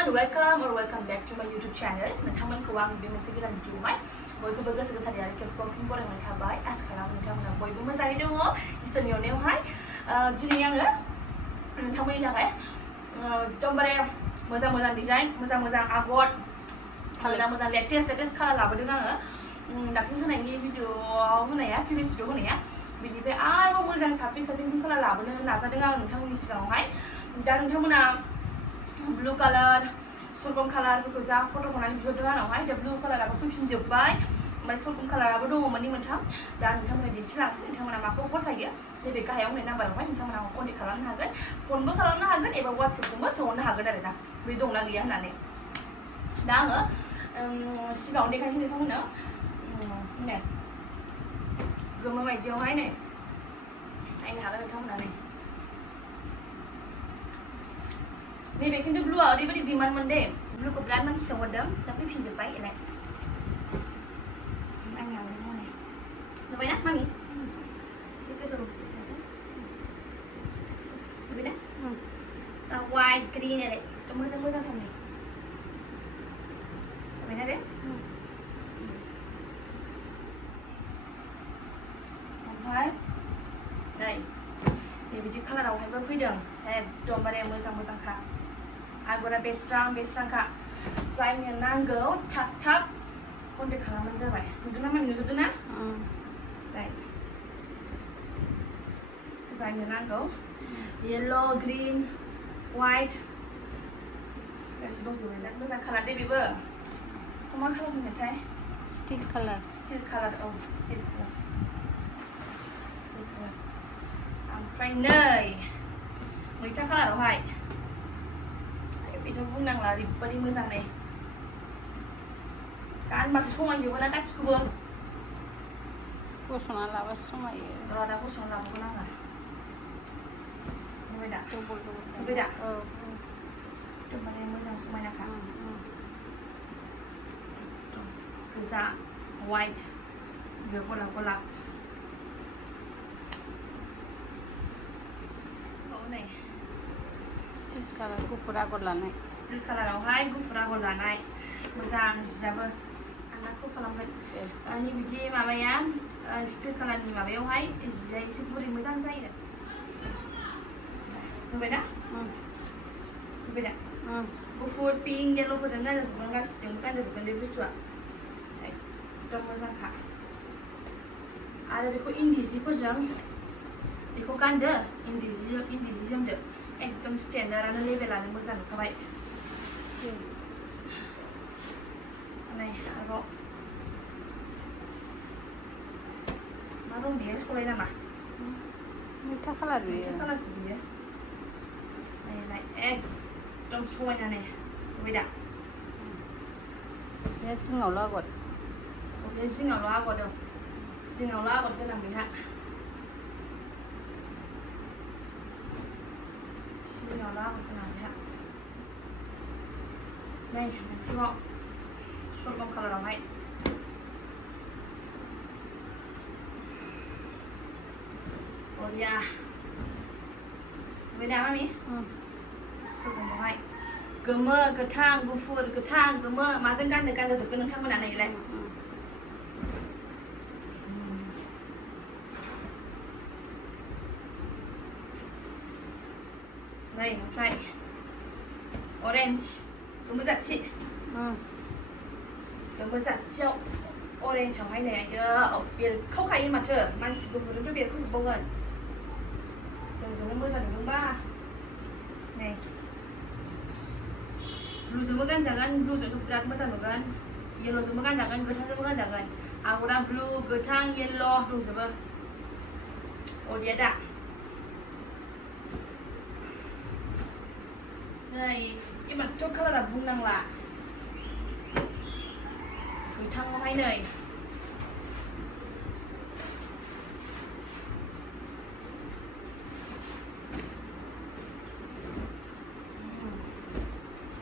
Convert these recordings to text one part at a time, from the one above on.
everyone, welcome or welcome back to my YouTube channel. नोंथांमोनखौ आं बे मोनसे गोदान भिडिअआवहाय बयखौबो गोसो गोथारै आरो खेबसेबाव फिन बरायनाय थाबाय। आसा खालामो नोंथांमोना बयबो मोजाङै दङ। इसोरनि अननायावहाय दिनै आङो नोंथांमोननि थाखाय एकदमबारे मोजां डिजाइन, मोजां आगर, मोजां लेटेस्ट कालार लाबोदों आङो। दाख्लै होनायनि भिडिअआव होनाया, प्रिभियास भिडिअ होनाया बिनिफ्राय आरोबाव मोजां साबसिन कालार लाबोनो नाजादों आङो नोंथांमोननि सिगाङावहाय। दा नोंथांमोना ब्लु कालार, सरगम कालारफोरखौ जा फट' हरनानै बिहरदों आंनावहाय। दा ब्लु कालाराबो फैफिनजोब्बाय, ओमफ्राय सरगम कालाराबो दङ मोननै मोनथाम। दा नोंथांमोना दिन्थिलांसै नोंथांमोना माखौ फसायो। नैबे गाहायाव होनाय नाम्बारावहाय नोंथांमोना कन्टेक्ट खालामनो हागोन, फनबो खालामनो हागोन एबा वाट्सएपजोंबो सोंहरनो हागोन आरो ना बे दंना गैया होननानै। दा आङो सिगाङावनो देखायनोसै नोंथांमोननो नै गोमो बायदियावहाय नै नायनो हागोन नोंथांमोना नैबे खिन्थु ब्लुआ ओरैबायदि डिमान्डमोन दे, ब्लुखौ बिराद मानसि सोंहरदों, दा फैफिनजोब्बाय एलाय नायनो हागोन हनै नुबायना मामि एसे गोजौ नुबायना वाइट ग्रिन एलाय एकदम मोजांथार नै नुबायना बे ओमफ्राय नै बिदि कालारावहायबो फैदों एकदमबारे मोजांखा। आगरा बेस्रांखा। जायनो नांगौ थाब कन्टेक्ट खालामबानो जाबाय। नुदोंना मामि, नुजोबदों ना? जायनो नांगौ येलो, ग्रिन, वाइट गासिबो दंजोबो। बिराद मोजां कालार दे बेबो। मा कालार होनोथाय? स्टिल कालार। औ स्टिल कालार। ओमफ्राय नै मैथा कालारावहाय बेथ' बुंनांला, ओरैबायदि मोजां नै गानबासो समायजोबो ना गासिखौबो। गसंना लाबासो समायो। दा गसंना लाबावगोन आङो। नुबाय दा? नुबाय दा? औ एकदमबारे मोजां समायनाखा। गोजा, वाइट, बेयाव गलाब नै स्टिल कालार, गुफुर आगर लानाय। स्टिल कालारावहाय गुफुर आगर लानाय मोजां जियाबो। आं दा कल खालामगोन। नै बिदि माबाया स्टिल कालारनि माबायावहाय जिया एसे गुरै मोजां जायो। नुबाय दा? नुबाय दा? गुफुर, पिंक, येल्ल'फोरजों गानजाजोबगोन, गासिजोंबो गानजाजोबगोन बे बुस्थुआ। एकदम मोजांखा। आरो बेखौ इन्दि जिफोरजों बेखौ गानदो, इन्दि जि जोमदो, एकदम स्टेन्डार्डआनो लेभेलानो मोजां नुखाबाय। नै आरोबाव मा दं बेयो? सलाय नामा? मैथा कालार बेयो। मैथा कालारसो बेयो। नाय एकदम समायना नै नुबाय दा? बे जिङावल' आगर। बे जिङावल' आगर दं, जिङावल' आगर गोनां बेहा। जिङावल' आगर गोनां बेहा। नै मोनसेबाव सरगम कालारावहाय बरिया। नुबाय दा मामि? सरगमावहाय गोमो, गोथां, गुफुर, गोथां, गोमो, माजों गानजाजोबगोन नोंथांमोना नैलाय। नै ओमफ्राय अरेन्ज, गोमो जाथि। गोमो जाथियाव अरेन्जआवहाय नै आयौ बेरखावखायो माथो, मानसि गुफुरजोंथ' बेरखावजोबबावगोन। जोंजोंबो मोजां नुदोंबा नै ब्लुजोंबो गानजागोन, ब्लुजोंथ' बिराद मोजां नुगोन। येल्ल'जोंबो गानजागोन, गोथांजोंबो गानजागोन। आगरा ब्लु, गोथां, येल्ल' दंजोबो। बरिया दा? नै एबारथ' कालारा बुंनांला। गोथाङावहाय नै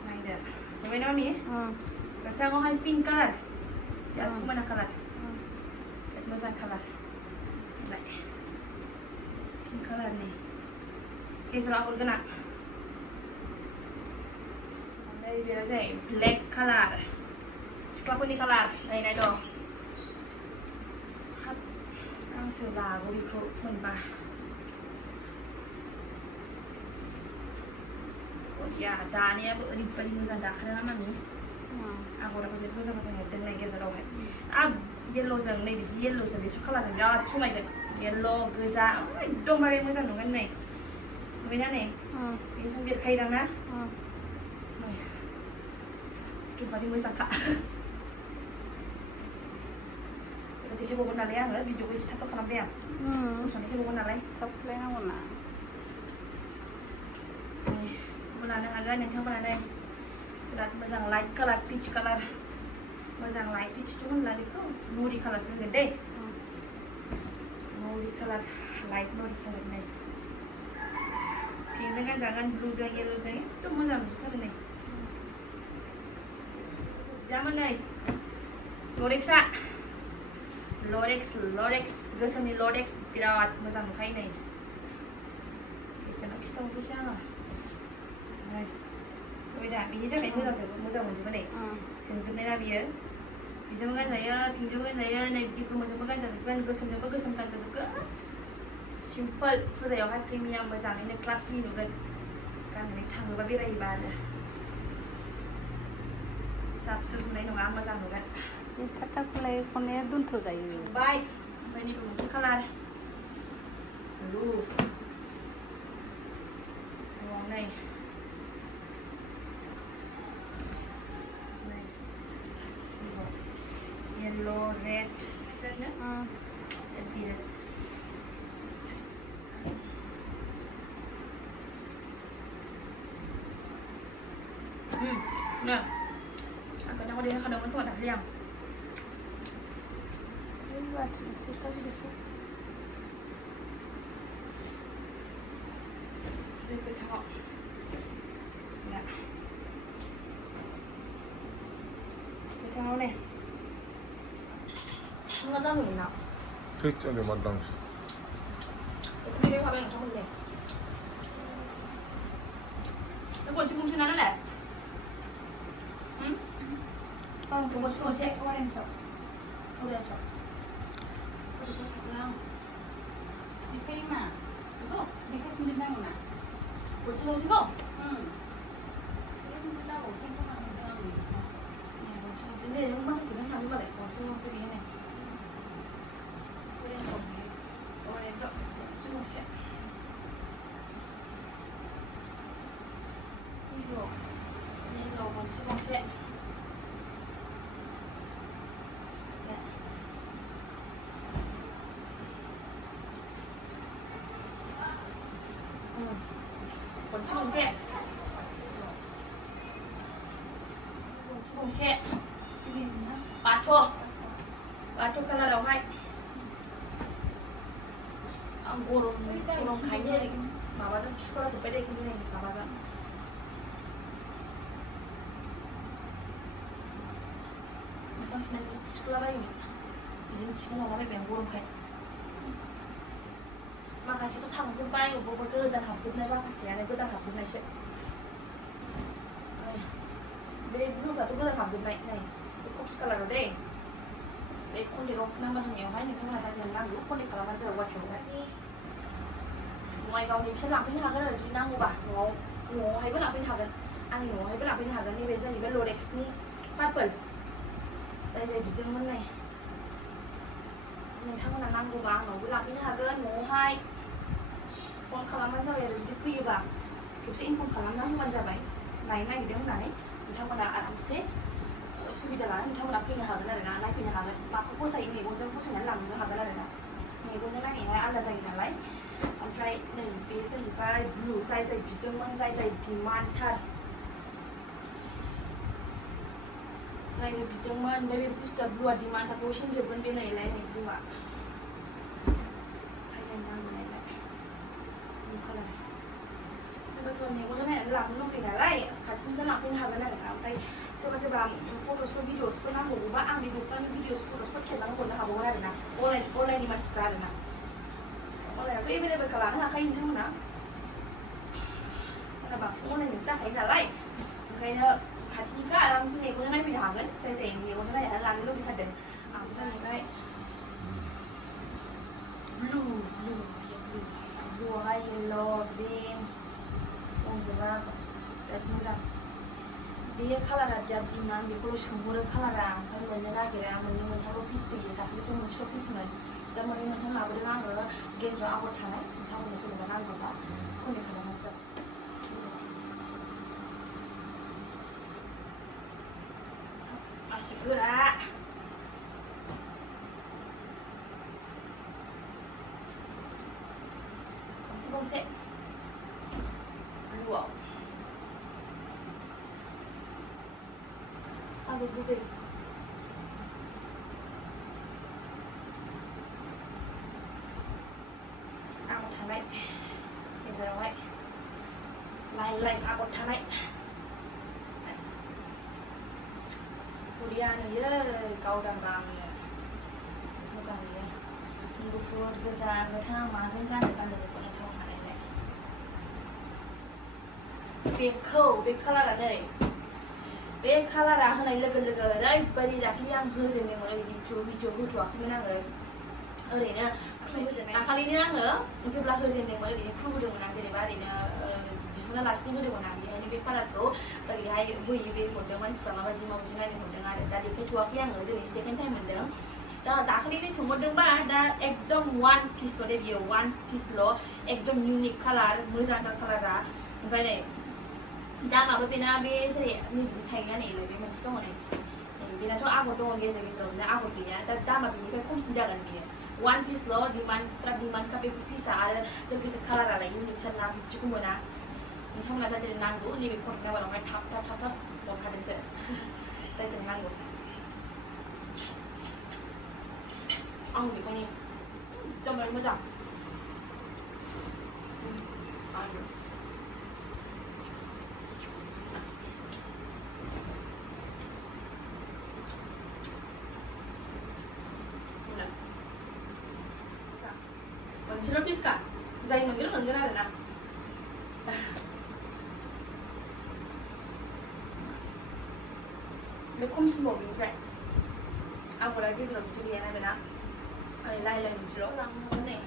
नायदो, नुबाय ना मामि? गोथाङावहाय पिंक कालार, बिराद समायना कालार, बिराद मोजां कालार। पिंक कालारनि गेजेराव आगर गोनां। नै बेयो जाय ब्लेक कालार सिख्लाफोरनि कालार नायनाय दं हाब आंसो लागौ बेखौ मोनबा या दानायाबो ओरैबायदि मोजां दाखादोंना मामि आगराबो बिराद मोजां मोजां एरदों नै गेजेरावहाय येल्ल'जों नै बिदि येल्ल'जों बेसर कालारजों बिराद समायगोन येल्ल' गोजा एकदमबारे मोजां नुगोन नै नुबायना नै बेखौ बेरखायोदां ना एकदमबारे मोजांखा देखायबावगोन नालाय आङो भिडिअखौ एसे थाब खालामबाय आं दसेनो देखायबावगोन नालाय थाब खालायनांगौ ना लानो हागोन नोंथांमोना नै बिराद मोजां लाइट कालार पिच कालार मोजां लाइट पिचथ' होनला बेखौ नरि कालारसो होनगोन दै नरि कालार लाइट नरि कालार नै पिंकजों गानजागोन ब्लुजों येल्ल'जों एकदम मोजां नुजोबथारो नै जामोन नै लरेक्सआ लरेक्स गोसोमनि लरेक्स बिराद मोजां नुखायो नै बेखौनो खिथाहरनोसै आङो दा बिनि थाखाय मोजां मोनजोबो नै जोंजोबनाय ना बियो बिजोंबो गानजायो पिंकजोंबो गानजायो नै बिदि गोमोजोंबो गानजाजोबगोन गोसोमजोंबो गोसोम गानजाजोबगोन सिम्पोल फुजायावहाय प्रिमियाम मोजाङैनो क्लासि नुगोन गाननानै थाङोबा बेरायोबा आरो जाबजुब नुनाय नङा मोजां नुगोन थाब खालायख'नाया दोनथ' जायो ओमफ्राय नैबे मोनसे कालार ब्लु नै yellow, red, no? Beard. Nè, aku nak dia kalau mau tak liang. Ini buat sikap gitu. Dia bertengok. Ya. Bertengok ni. Nggak tahu ni nak. Twitch ada mandang. Ini dia apa yang kamu ni? Aku buat cuma macam mana lah? Aku buat cuma cek orange shop. Orange shop. Aku buat sekarang. Di mana? Oh, Dekat sini mana? buat cuma sini. Dia mesti tahu kan kau nak bilang ni. Ni buat cuma sini. Yang mana sih kan kami balik. Buat cuma sini ni. Orange shop. Cuma cek. Ini lo buat cuma cek. Buat cuma cek. Buat cuma cek. Batu kalau dah hai. Gorong kayaknya mama jan sekolah sepeda ini nih mama jan. Mama sudah sekolah lagi. Ini sekolah lagi yang gorong kayak. Makasih tuh tang sebai, bobo tuh dan habis itu makasih ya, gue dan habis itu sih. Belum tak tuh gue dan habis itu nih. Kok sekolah udah deh. Kon di kau nama tuh yang lain itu nggak saja yang nanggu, kon di kalau kan saya buat coba nih. Ngoài cầu thì sẽ làm cái hàng cái là gì năng bà ngô hay vẫn làm cái hàng gần anh ngô hay vẫn làm cái hàng gần đi bây giờ thì cái Rolex ní purple dây bị dưng mất này mình thằng là năng của bà ngô với làm cái hàng gần ngô hai con khả năng sao vậy thì quy bà kiểu sẽ phong khả năng nó hơn giờ vậy này này thì này mình thằng là ăn xếp suy đi là mình thằng là cái hàng gần là này cái hàng gần mà không có xây người con dân có xây làm cái hàng gần là người con dân này ăn là xây là lấy ओमफ्राय नै बे जाहैबाय blue जाय बिदोंमोन जाय डिमान्डथार जाय बिदोंमोन ओमफ्राय बे बुस्थुआ ब्लुआ डिमान्डथार दसेनो जोबगोन बे नैलाय नै ब्लुआ जाय नांगौ नायलाय ब्लु कालार सोरबा सोरबा मेगनजों नायनानै लांनो लुगैयो नालाय खाथिनिफ्राय लांफैनो हागोन आरो ना ओमफ्राय सोरबा फट'सफोर भिडिअसफोर नांगौबा आं बे दखनानि भिडिअस फट'सफोर खेबनानै हरनो हाबावगोन आरो ना अनलाइननि मानसिफ्रा आरो ना अनलाइनावथ' एभेलेबेलखा लानो हाखायो नोंथांमोना बांसिन अनलाइनजोंसो जाखायो नालाय ओंखायनो खाथिनिखा आरामसे मेगनजों नायफैनो हागोन जाय जाय मेगनजों नायनानै लानो लुबैथारदों जाहैबाय ब्लु ब्लुआवहाय येल्ल' ग्रिन दंजोबा बिराद मोजां बे कालारा बिराद दिमान्ड बेखौ सोंहरो कालारा ओमफ्राय मोननो नागिरा मोननै मोनथामल' पिस फैयो दाख्लैथ' मोनसेल' पिसमोन दा मोननै मोनथाम लाबोदों आङो गेजेराव आगर थानाय नोंथांमोननो सोरबा नांगौबा कन्टेक्ट खालामबानो जाबाय आसि गोरा गंसे ब्लुआव आगर गुबै आगर थानाय गेजेरावहाय लाइन आगर थानाय बरिया नुयो गावदांगांनो मोजां नुयो गुफुर गोजा गोथां माजों गानो बेखौनो थाव हानायलाय बेखौ बे कालारा नै बे कालारा होनाय लोगो लोगो ओरैबायदि दाख्लि आं होजेनदोंमोन ओरैनो भिडिअ होथ'वाखैमोन आङो ओरैनो दाखालिनो आङो जेब्ला होजेनदोंमोन ओरैनो क्लु होदोंमोन आं जेनेबा ओरैनो दिहुना लासिनो होदोंमोन आं बेहायनो बे कालारखौ ओरैहाय बोयै बोयै हरदों मानसिफ्रा माबायदि नायनो हरदों आरो दा देखायथ'वाखै आङो दिनै सेकेन्ड टाइम मोनदों दा दाखालिनो सोंहरदोंबा दा एकदम वान पिसल' दे बियो वान पिसल' एकदम इउनिक कालार मोजांथार कालारा ओमफ्राय नै दामाबो बेना बे जेरै बिदि थायोना नै बे मोनसे दङ नै बेनाथ' आगर दङ गेजेर गेजेराव बेना आगर गैया दा दामा बेनिफ्राय खमसिन जागोन बेयो वान पिसल' डिमान्डखा बे पिसा आरो लोगोसे कालारालाय इउनिकथार ना बिदिखौ मोना नोंथांमोना जाय नांगौ नैबे कन्टेक्ट नाम्बारावहाय थाब हरखादोसो जायजों नांगौ आं बेखौनि एकदम मोजां मोनसेल' पिसखा जाय मोनगोन आरो ना बे खमसिनबाव बेनिफ्राय आगरा गेजेराव बिदि गैयाना बेना ओरै लाइन मोनसेल' लांनो हागोन नै